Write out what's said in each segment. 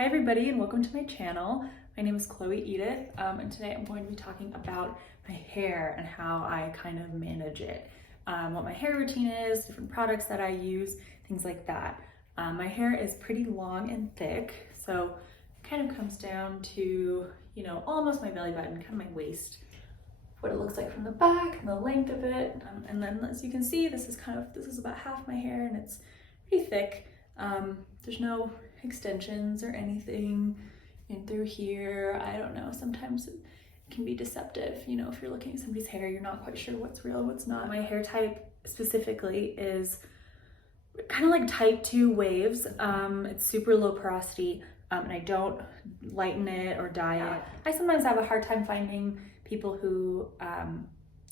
Hi everybody and welcome to my channel. My name is Chloe Edith and today I'm going to be talking about my hair and how I kind of manage it. What my hair routine is, different products that I use, things like that. My hair is pretty long and thick, so it kind of comes down to, you know, almost my belly button, kind of my waist, what it looks like from the back and the length of it. And then as you can see, this is about half my hair and it's pretty thick. There's no extensions or anything in through here. I don't know, sometimes it can be deceptive, you know, if you're looking at somebody's hair, you're not quite sure what's real, what's not. My hair type specifically is kind of like type 2 waves. It's super low porosity, and I don't lighten it or dye it. I sometimes have a hard time finding people who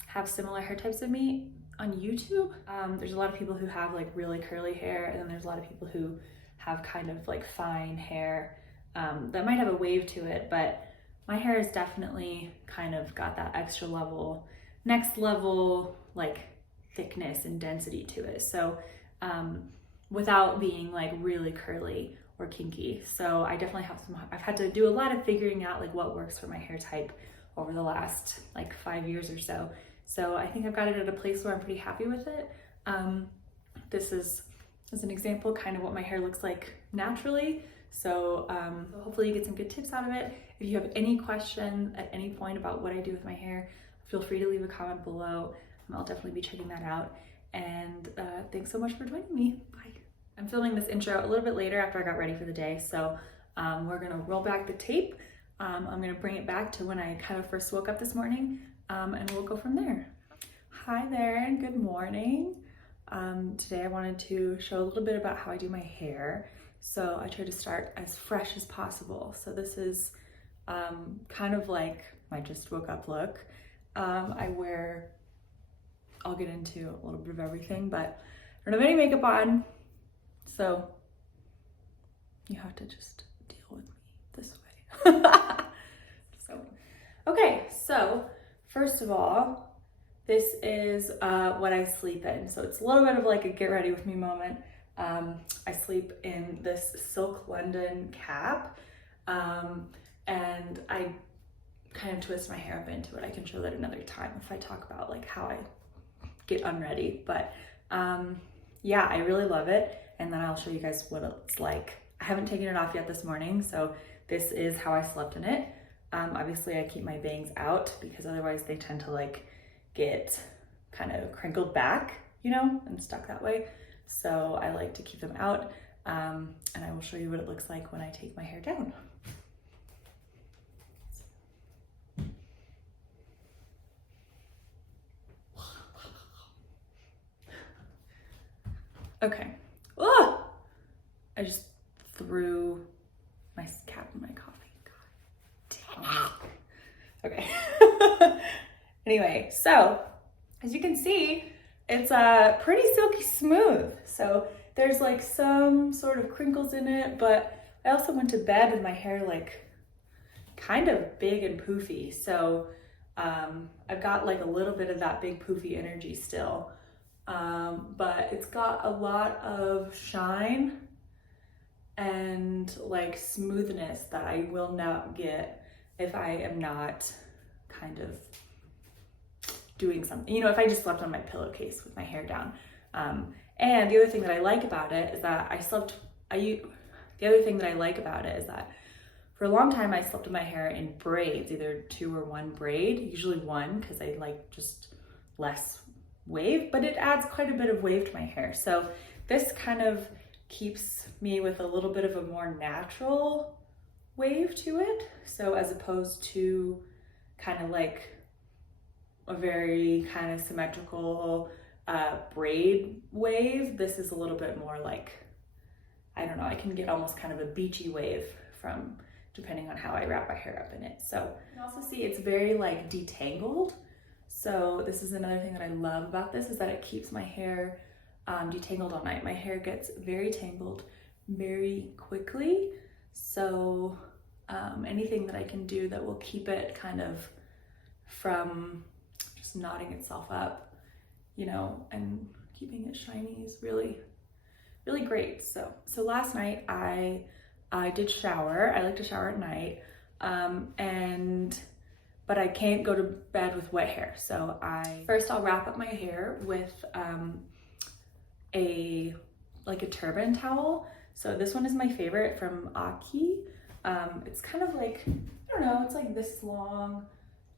have similar hair types of me on YouTube. There's a lot of people who have like really curly hair, and then there's a lot of people who have kind of like fine hair that might have a wave to it, but my hair has definitely kind of got that extra level, next level like thickness and density to it. So without being like really curly or kinky. So I definitely have I've had to do a lot of figuring out like what works for my hair type over the last like 5 years or so. So I think I've got it at a place where I'm pretty happy with it. This is, as an example, kind of what my hair looks like naturally. So hopefully you get some good tips out of it. If you have any question at any point about what I do with my hair, feel free to leave a comment below. I'll definitely be checking that out. And thanks so much for joining me. Bye. I'm filming this intro a little bit later after I got ready for the day. So we're gonna roll back the tape. I'm gonna bring it back to when I kind of first woke up this morning. And we'll go from there. Hi there and good morning. Today I wanted to show a little bit about how I do my hair. So I try to start as fresh as possible. So this is kind of like my just woke up look. I'll get into a little bit of everything, but I don't have any makeup on. So you have to just deal with me this way. Okay, so first of all, this is what I sleep in. So it's a little bit of like a get ready with me moment. I sleep in this Silke London cap, and I kind of twist my hair up into it. I can show that another time if I talk about like how I get unready, but yeah, I really love it. And then I'll show you guys what it's like. I haven't taken it off yet this morning, so this is how I slept in it. Obviously I keep my bangs out because otherwise they tend to like get kind of crinkled back, you know, and stuck that way. So I like to keep them out, and I will show you what it looks like when I take my hair down. Okay. Oh! I just threw my cap in my coffee. God damn it. Okay. Anyway, so as you can see, it's pretty silky smooth. So there's like some sort of crinkles in it, but I also went to bed with my hair like kind of big and poofy. So I've got like a little bit of that big poofy energy still. But it's got a lot of shine and like smoothness that I will not get if I am not kind of doing something, you know, if I just slept on my pillowcase with my hair down. And the other thing that I like about it is that for a long time I slept with my hair in braids, either 2 or 1 braid, usually 1 because I like just less wave, but it adds quite a bit of wave to my hair. So this kind of keeps me with a little bit of a more natural wave to it. So as opposed to kind of like a very kind of symmetrical braid wave, this is a little bit more like, I don't know, I can get almost kind of a beachy wave from depending on how I wrap my hair up in it. So you can also see it's very like detangled. So this is another thing that I love about this, is that it keeps my hair detangled all night. My hair gets very tangled very quickly. So anything that I can do that will keep it kind of from just knotting itself up, you know, and keeping it shiny is really, really great. So last night I I did shower. I like to shower at night. But I can't go to bed with wet hair. So first I'll wrap up my hair with a turban towel. So this one is my favorite from Aquis. It's kind of like, I don't know, it's like this long.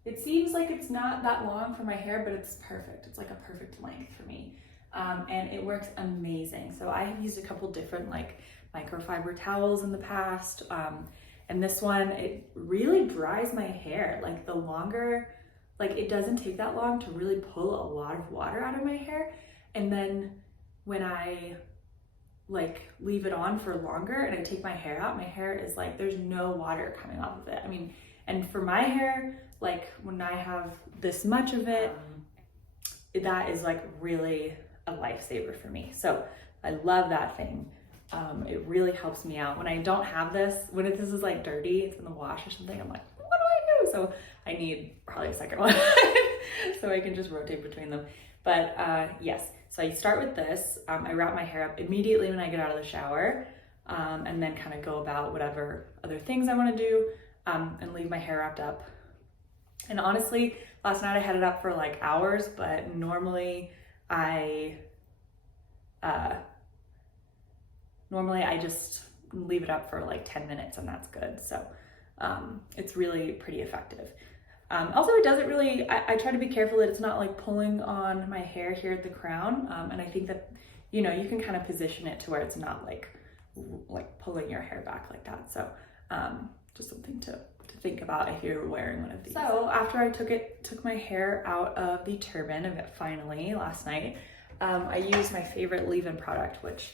It seems like it's not that long for my hair, but it's perfect. It's like a perfect length for me. And it works amazing. So I have used a couple different like microfiber towels in the past. And this one, it really dries my hair. Like the longer, like it doesn't take that long to really pull a lot of water out of my hair. And then when I like leave it on for longer and I take my hair out, my hair is like, there's no water coming off of it. I mean, and for my hair, like when I have this much of it, that is like really a lifesaver for me. So I love that thing. It really helps me out. When I don't have this, when this is like dirty, it's in the wash or something, I'm like, what do I do? So I need probably a second one so I can just rotate between them. But yes, so I start with this. I wrap my hair up immediately when I get out of the shower, and then kind of go about whatever other things I want to do, and leave my hair wrapped up. And honestly, last night I had it up for like hours, but normally I just leave it up for like 10 minutes and that's good. So it's really pretty effective. Also, it doesn't really, I try to be careful that it's not like pulling on my hair here at the crown. And I think that, you know, you can kind of position it to where it's not like pulling your hair back like that. So just something to think about if you're wearing one of these. So after I took my hair out of the turban of it finally last night, I used my favorite leave-in product, which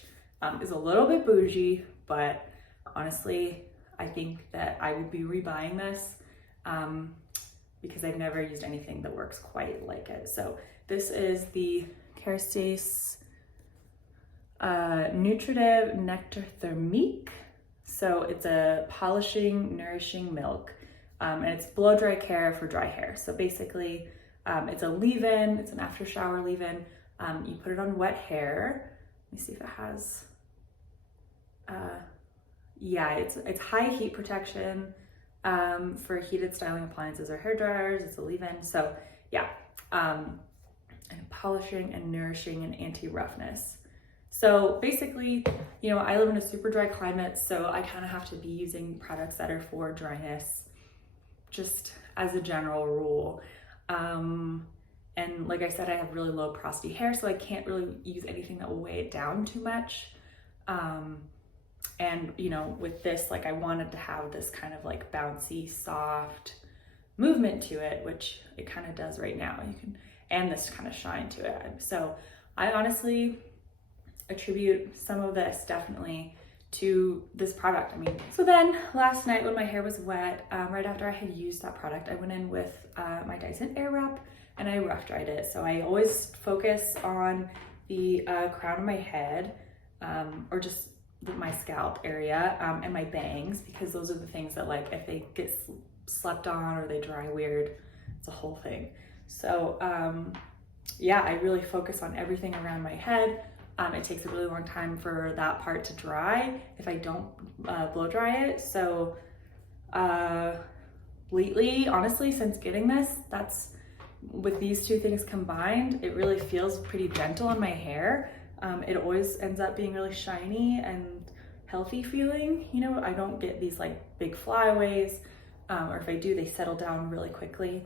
is a little bit bougie, but honestly, I think that I will be rebuying this because I've never used anything that works quite like it. So this is the Kerastase Nutritive Nectar Thermique. So it's a polishing, nourishing milk, and it's blow dry care for dry hair. So basically, it's a leave-in, it's an after shower leave-in. You put it on wet hair. Let me see if it has, yeah, it's high heat protection for heated styling appliances or hair dryers. It's a leave-in. So yeah, and polishing and nourishing and anti-roughness. So basically, you know, I live in a super dry climate, so I kind of have to be using products that are for dryness, just as a general rule. And like I said, I have really low porosity hair, so I can't really use anything that will weigh it down too much. And you know, with this, like I wanted to have this kind of like bouncy, soft movement to it, which it kind of does right now. And this kind of shine to it. So I honestly attribute some of this definitely to this product. I mean, so then last night when my hair was wet, right after I had used that product, I went in with my Dyson Airwrap and I rough dried it. So I always focus on the crown of my head, or just my scalp area, and my bangs, because those are the things that, like, if they get slept on or they dry weird, it's a whole thing. So yeah, I really focus on everything around my head. It takes a really long time for that part to dry if I don't blow dry it. So lately, honestly, since getting this, with these two things combined, it really feels pretty gentle on my hair. It always ends up being really shiny and healthy feeling. You know, I don't get these like big flyaways, or if I do, they settle down really quickly.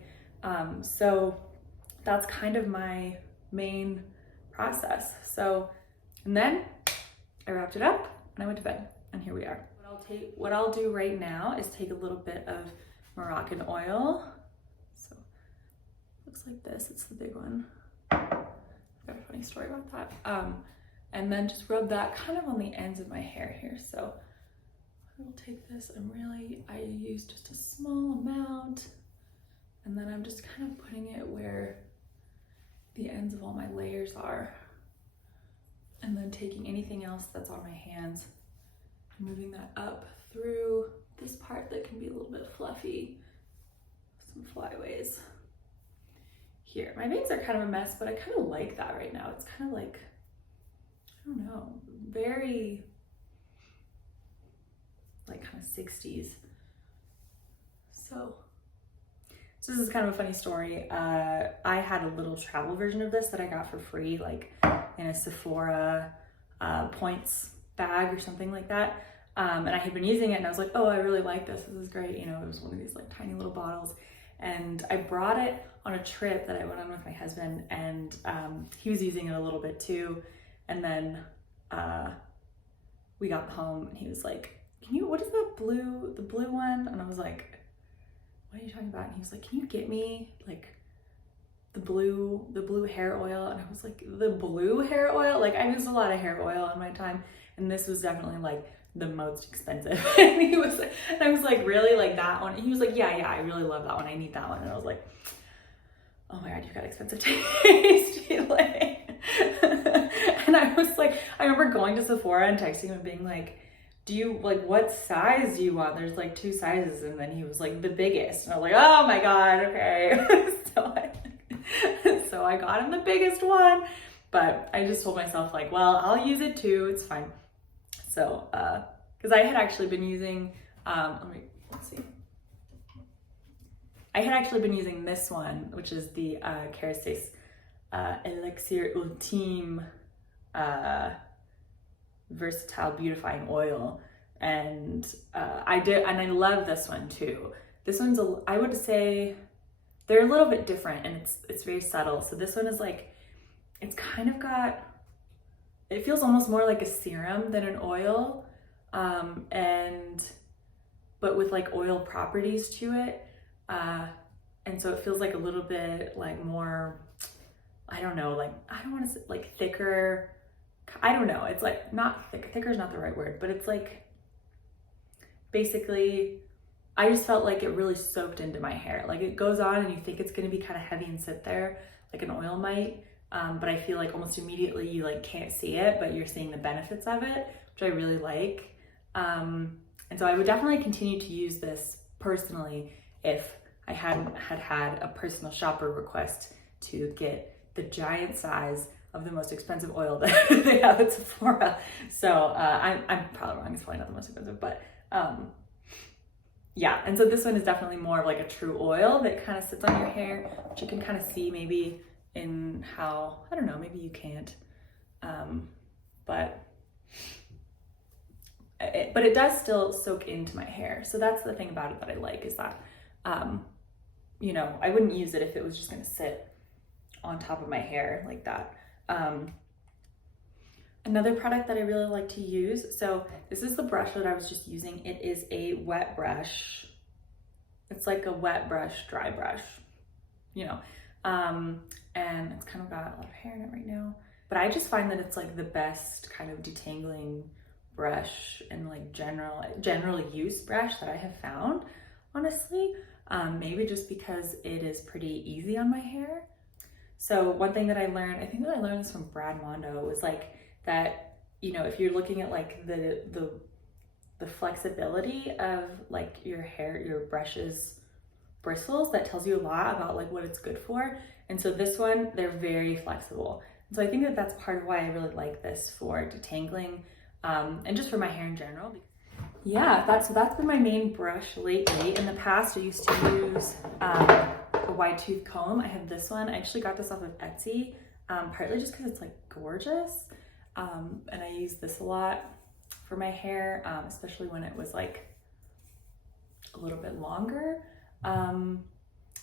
So that's kind of my main process. So, and then I wrapped it up and I went to bed, and here we are. What I'll do right now is take a little bit of Moroccan oil. So looks like this, it's the big one. I've got a funny story about that. And then just rub that kind of on the ends of my hair here. So I will take this and I use just a small amount, and then I'm just kind of putting it where the ends of all my layers are, and then taking anything else that's on my hands, moving that up through this part that can be a little bit fluffy, some flyaways here. My bangs are kind of a mess, but I kind of like that right now. It's kind of like, I don't know, very like kind of 60s. So this is kind of a funny story. I had a little travel version of this that I got for free, like in a Sephora points bag or something like that. And I had been using it and I was like, oh, I really like this. This is great. You know, it was one of these like tiny little bottles. And I brought it on a trip that I went on with my husband, and he was using it a little bit too. And then we got home and he was like, what is the blue one? And I was like, what are you talking about? And he was like, can you get me like the blue hair oil? And I was like, the blue hair oil? Like, I used a lot of hair oil in my time, and this was definitely like the most expensive. And I was like, really? Like that one? And he was like, yeah, I really love that one. I need that one. And I was like, oh my God, you've got expensive taste. And I was like, I remember going to Sephora and texting him and being like, what size do you want? There's like 2 sizes. And then he was like, the biggest. And I was like, oh my God, okay. So I got him the biggest one, but I just told myself like, well, I'll use it too. It's fine. So, cause I had actually been using, let's see. I had actually been using this one, which is the Kerastase Elixir Ultime Versatile Beautifying Oil, and I love this one too. This one's I would say they're a little bit different, and it's very subtle. So this one is like, it's kind of got, it feels almost more like a serum than an oil, but with like oil properties to it. And so it feels like a little bit like more, I don't know, like, I don't want to say like thicker. I don't know. It's like not thick. Thicker is not the right word, but it's like, basically, I just felt like it really soaked into my hair. Like it goes on and you think it's going to be kind of heavy and sit there like an oil might. But I feel like almost immediately you like can't see it, but you're seeing the benefits of it, which I really like. And so I would definitely continue to use this personally if I hadn't had a personal shopper request to get the giant size of the most expensive oil that they have at Sephora. So I'm probably wrong, it's probably not the most expensive, but yeah. And so this one is definitely more of like a true oil that kind of sits on your hair, which you can kind of see maybe in how, I don't know, maybe you can't, but it does still soak into my hair. So that's the thing about it that I like, is that, you know, I wouldn't use it if it was just gonna sit on top of my hair like that. Another product that I really like to use, so this is the brush that I was just using. It is a wet brush. It's like a wet brush, dry brush, you know, and it's kind of got a lot of hair in it right now, but I just find that it's like the best kind of detangling brush and like general use brush that I have found, honestly. Maybe just because it is pretty easy on my hair. So one thing that I learned, I think that I learned this from Brad Mondo, was like that, you know, if you're looking at like the flexibility of like your hair, your brush's bristles, that tells you a lot about like what it's good for. And so this one, they're very flexible. And so I think that that's part of why I really like this for detangling, and just for my hair in general. Yeah, that's been my main brush lately. In the past, I used to use a wide tooth comb. I have this one. I actually got this off of Etsy, partly just because it's like gorgeous. And I use this a lot for my hair, especially when it was like a little bit longer. And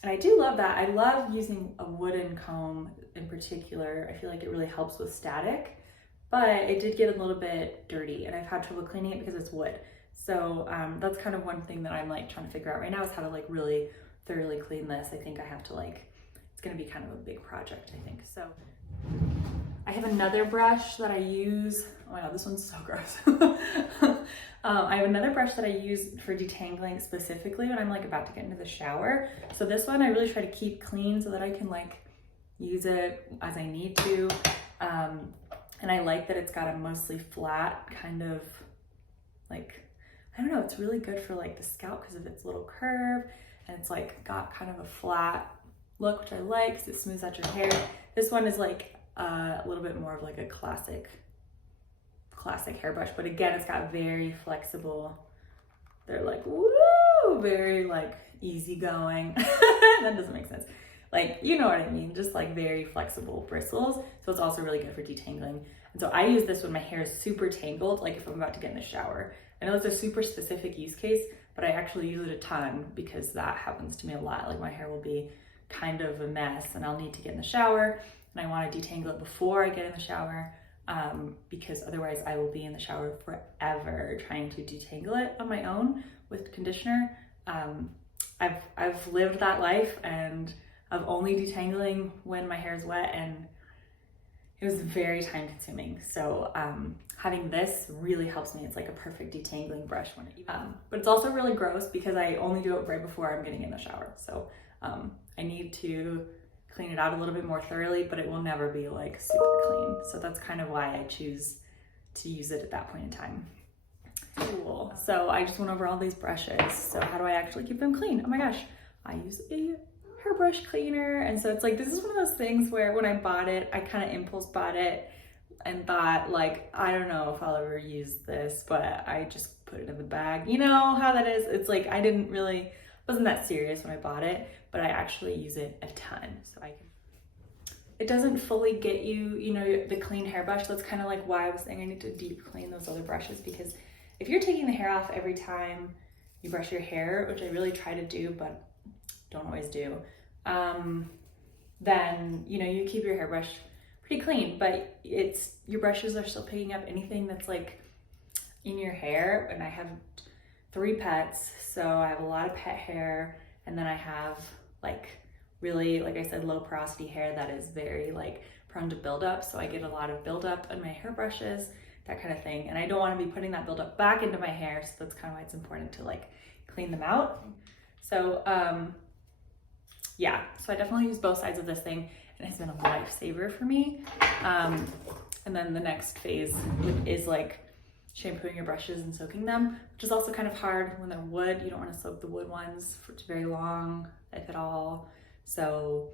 I do love that. I love using a wooden comb in particular. I feel like it really helps with static, but it did get a little bit dirty and I've had trouble cleaning it because it's wood. So that's kind of one thing that I'm like trying to figure out right now, is how to like really thoroughly clean this. I think I have to like, it's gonna be kind of a big project, I think. So I have another brush that I use. Oh my God, this one's so gross. I have another brush that I use for detangling specifically when I'm like about to get into the shower. So this one I really try to keep clean so that I can like use it as I need to. And I like that it's got a mostly flat kind of like, I don't know, it's really good for like the scalp because of its little curve, and it's like got kind of a flat look, which I like because it smooths out your hair. This one is like a little bit more of like a classic hairbrush, but again, it's got very flexible they're like, woo, very like easygoing. That doesn't make sense. Like, you know what I mean? Just like very flexible bristles. So it's also really good for detangling. And so I use this when my hair is super tangled, like if I'm about to get in the shower. I know it's a super specific use case, but I actually use it a ton because that happens to me a lot. Like my hair will be kind of a mess and I'll need to get in the shower and I want to detangle it before I get in the shower, because otherwise I will be in the shower forever trying to detangle it on my own with conditioner. I've lived that life and of only detangling when my hair is wet, and it was very time consuming. So having this really helps me. It's like a perfect detangling brush when but it's also really gross because I only do it right before I'm getting in the shower. So I need to clean it out a little bit more thoroughly, but it will never be like super clean. So that's kind of why I choose to use it at that point in time. Cool. So I just went over all these brushes. So how do I actually keep them clean? Oh my gosh, I use a hairbrush cleaner. And so it's like, this is one of those things where when I bought it, I kind of impulse bought it and thought like, I don't know if I'll ever use this, but I just put it in the bag. You know how that is? It's like, I wasn't that serious when I bought it, but I actually use it a ton. So it doesn't fully get you, you know, the clean hairbrush. That's kind of like why I was saying I need to deep clean those other brushes, because if you're taking the hair off every time you brush your hair, which I really try to do, but don't always do, then, you know, you keep your hairbrush pretty clean, but your brushes are still picking up anything that's like in your hair. And I have 3 pets, so I have a lot of pet hair, and then I have like really, like I said, low porosity hair that is very like prone to buildup. So I get a lot of buildup in my hairbrushes, that kind of thing. And I don't want to be putting that buildup back into my hair. So that's kind of why it's important to like clean them out. So yeah, so I definitely use both sides of this thing, and it's been a lifesaver for me. And then the next phase is like shampooing your brushes and soaking them, which is also kind of hard when they're wood. You don't want to soak the wood ones for very long, if at all. So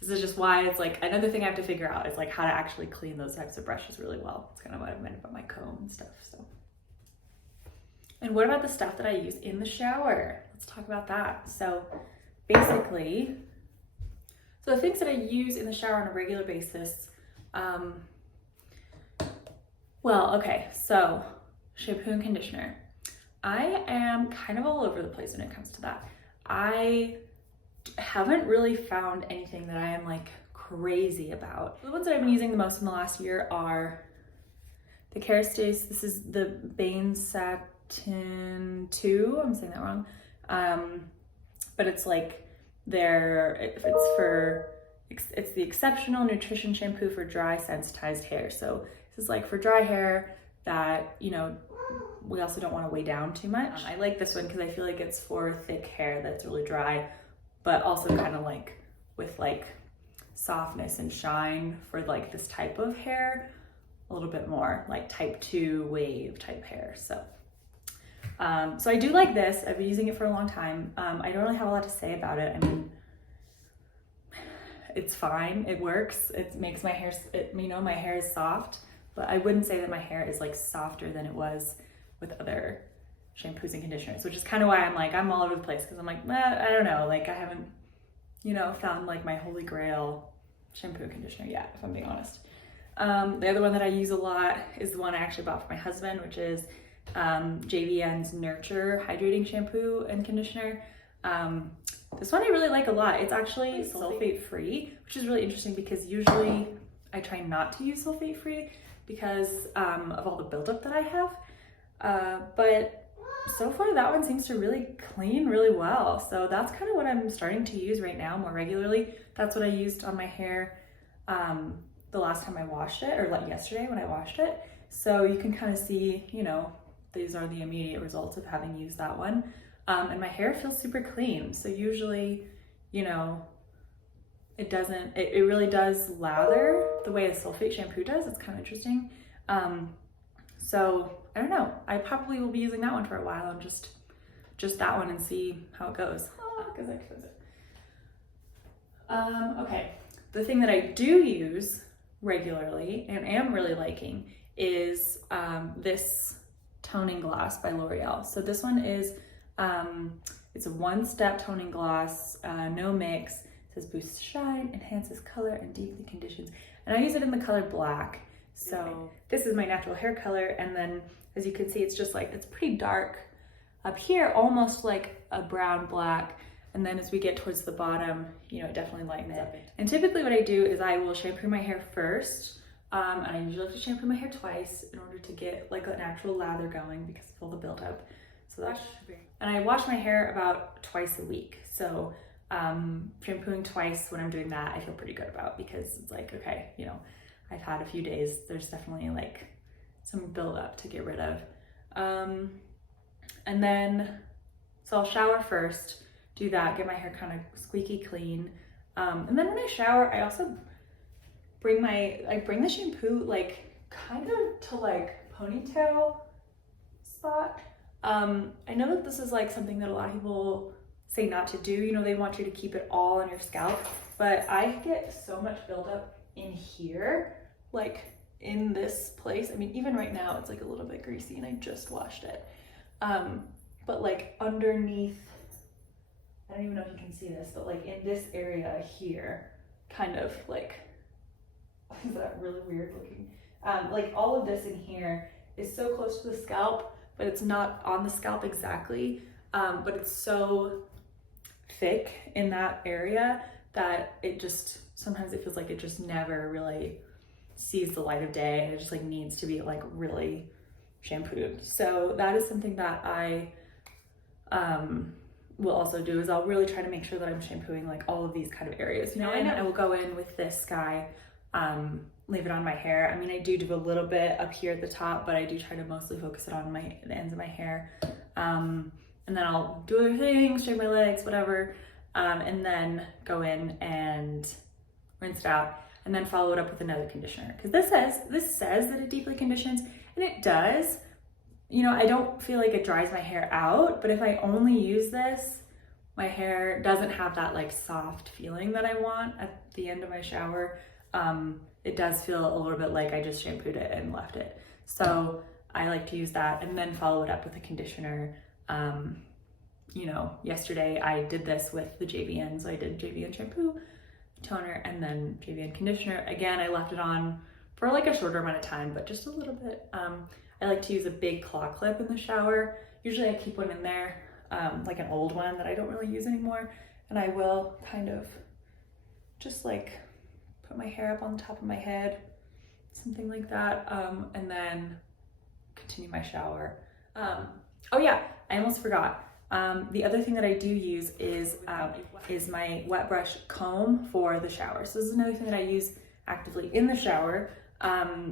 this is just why it's like another thing I have to figure out is like how to actually clean those types of brushes really well. It's kind of what I meant about my comb and stuff. So, and what about the stuff that I use in the shower? Let's talk about that. So basically, so the things that I use in the shower on a regular basis, well, okay, so shampoo and conditioner. I am kind of all over the place when it comes to that. I haven't really found anything that I am like crazy about. The ones that I've been using the most in the last year are the Kerastase, this is the Bain Satin 2, I'm saying that wrong. But it's like it's the Exceptional Nutrition Shampoo for Dry Sensitized Hair. So this is like for dry hair that, you know, we also don't want to weigh down too much. I like this one because I feel like it's for thick hair that's really dry, but also kind of like with like softness and shine for like this type of hair, a little bit more like type 2 wave type hair. So so I do like this. I've been using it for a long time. I don't really have a lot to say about it. I mean, it's fine. It works. It makes my hair, you know, my hair is soft, but I wouldn't say that my hair is like softer than it was with other shampoos and conditioners, which is kind of why I'm all over the place, because I'm like, I don't know, like I haven't, you know, found like my holy grail shampoo and conditioner yet, if I'm being honest. The other one that I use a lot is the one I actually bought for my husband, which is JVN's Nurture Hydrating Shampoo and Conditioner. This one I really like a lot. It's actually sulfate free, which is really interesting because usually I try not to use sulfate free because of all the buildup that I have. But so far that one seems to really clean really well. So that's kind of what I'm starting to use right now more regularly. That's what I used on my hair the last time I washed it, or like yesterday when I washed it. So you can kind of see, you know, these are the immediate results of having used that one. And my hair feels super clean. So usually, you know, it really does lather the way a sulfate shampoo does. It's kind of interesting. So I don't know. I probably will be using that one for a while and just that one and see how it goes. Because I close it. Okay. The thing that I do use regularly and am really liking is this toning gloss by L'Oreal. So this one is It's a one-step toning gloss, no mix. It says boosts shine, enhances color, and deeply conditions. And I use it in the color black. So this is my natural hair color, and then as you can see, it's just like, it's pretty dark up here, almost like a brown black. And then as we get towards the bottom, you know, it definitely lightens up. And typically what I do is I will shampoo my hair first. And I usually have to shampoo my hair twice in order to get like an actual lather going because of all the buildup. So that's, and I wash my hair about twice a week. So shampooing twice when I'm doing that, I feel pretty good about, because it's like, okay, you know, I've had a few days, there's definitely like some buildup to get rid of. And then, so I'll shower first, do that, get my hair kind of squeaky clean. And then when I shower, I also bring the shampoo like kind of to like ponytail spot. I know that this is like something that a lot of people say not to do, you know, they want you to keep it all on your scalp, but I get so much buildup in here, like in this place. I mean, even right now it's like a little bit greasy and I just washed it. But like underneath, I don't even know if you can see this, but like in this area here, kind of like, is that really weird looking? Like all of this in here is so close to the scalp, but it's not on the scalp exactly. But it's so thick in that area that it just, sometimes it feels like it just never really sees the light of day, and it just like needs to be like really shampooed. So that is something that I will also do, is I'll really try to make sure that I'm shampooing like all of these kind of areas, you know, and I will go in with this guy, leave it on my hair. I mean, I do a little bit up here at the top, but I do try to mostly focus it on the ends of my hair. And then I'll do other things, shave my legs, whatever, and then go in and rinse it out, and then follow it up with another conditioner. Because this says that it deeply conditions, and it does. You know, I don't feel like it dries my hair out, but if I only use this, my hair doesn't have that like soft feeling that I want at the end of my shower. It does feel a little bit like I just shampooed it and left it. So I like to use that and then follow it up with a conditioner. You know, yesterday I did this with the JVN, so I did JVN shampoo, toner, and then JVN conditioner. Again, I left it on for like a shorter amount of time, but just a little bit. I like to use a big claw clip in the shower. Usually I keep one in there, like an old one that I don't really use anymore. And I will kind of just like put my hair up on the top of my head, something like that, and then continue my shower. Oh yeah, I almost forgot. The other thing that I do use is my wet brush comb for the shower. So this is another thing that I use actively in the shower.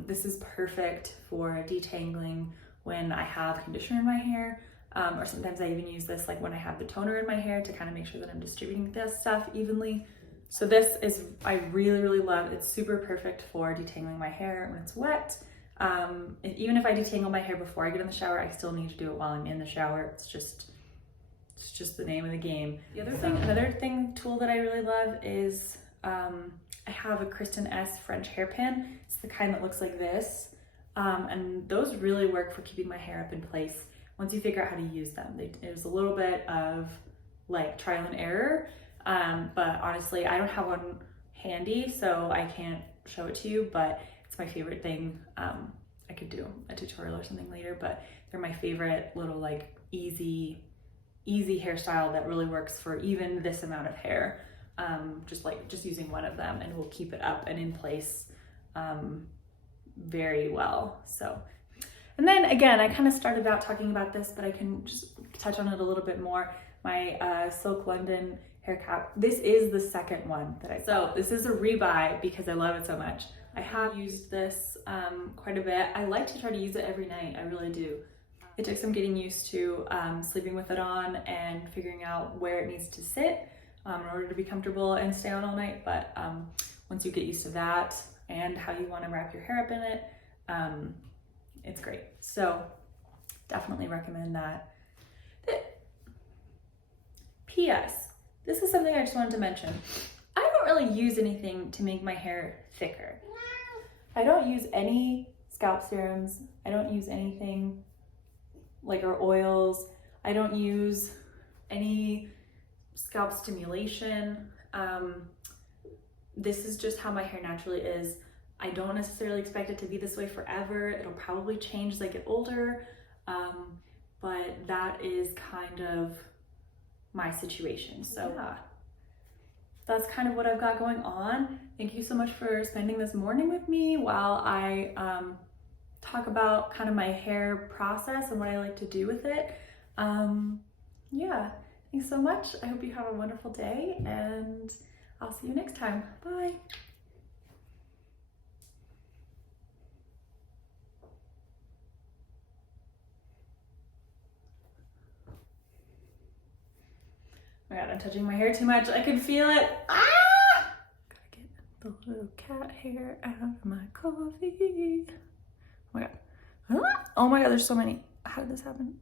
This is perfect for detangling when I have conditioner in my hair, or sometimes I even use this like when I have the toner in my hair to kind of make sure that I'm distributing this stuff evenly. So this is, I really, really love. It's super perfect for detangling my hair when it's wet. And even if I detangle my hair before I get in the shower, I still need to do it while I'm in the shower. It's just the name of the game. Another tool that I really love is, I have a Kristen Ess French hairpin. It's the kind that looks like this. And those really work for keeping my hair up in place once you figure out how to use them. There's a little bit of like trial and error, but honestly, I don't have one handy, so I can't show it to you, but it's my favorite thing. I could do a tutorial or something later, but they're my favorite little like easy hairstyle that really works for even this amount of hair. Just using one of them, and we'll keep it up and in place very well. So, and then again, I kind of started out talking about this, but I can just touch on it a little bit more. My Silke London hair cap. This is the second one that I bought. So this is a rebuy because I love it so much. I have used this quite a bit. I like to try to use it every night. I really do. It took some getting used to sleeping with it on and figuring out where it needs to sit in order to be comfortable and stay on all night. But once you get used to that and how you want to wrap your hair up in it, it's great. So definitely recommend that. P.S. This is something I just wanted to mention. I don't really use anything to make my hair thicker. I don't use any scalp serums. I don't use anything like or oils. I don't use any scalp stimulation. This is just how my hair naturally is. I don't necessarily expect it to be this way forever. It'll probably change as I get older, but that is kind of my situation. So yeah, that's kind of what I've got going on. Thank you so much for spending this morning with me while I talk about kind of my hair process and what I like to do with it. Yeah, thanks so much. I hope you have a wonderful day, and I'll see you next time. Bye. Oh my god, I'm touching my hair too much. I can feel it. Ah! Gotta get the little cat hair out of my coffee. Oh my god. Oh my god, there's so many. How did this happen?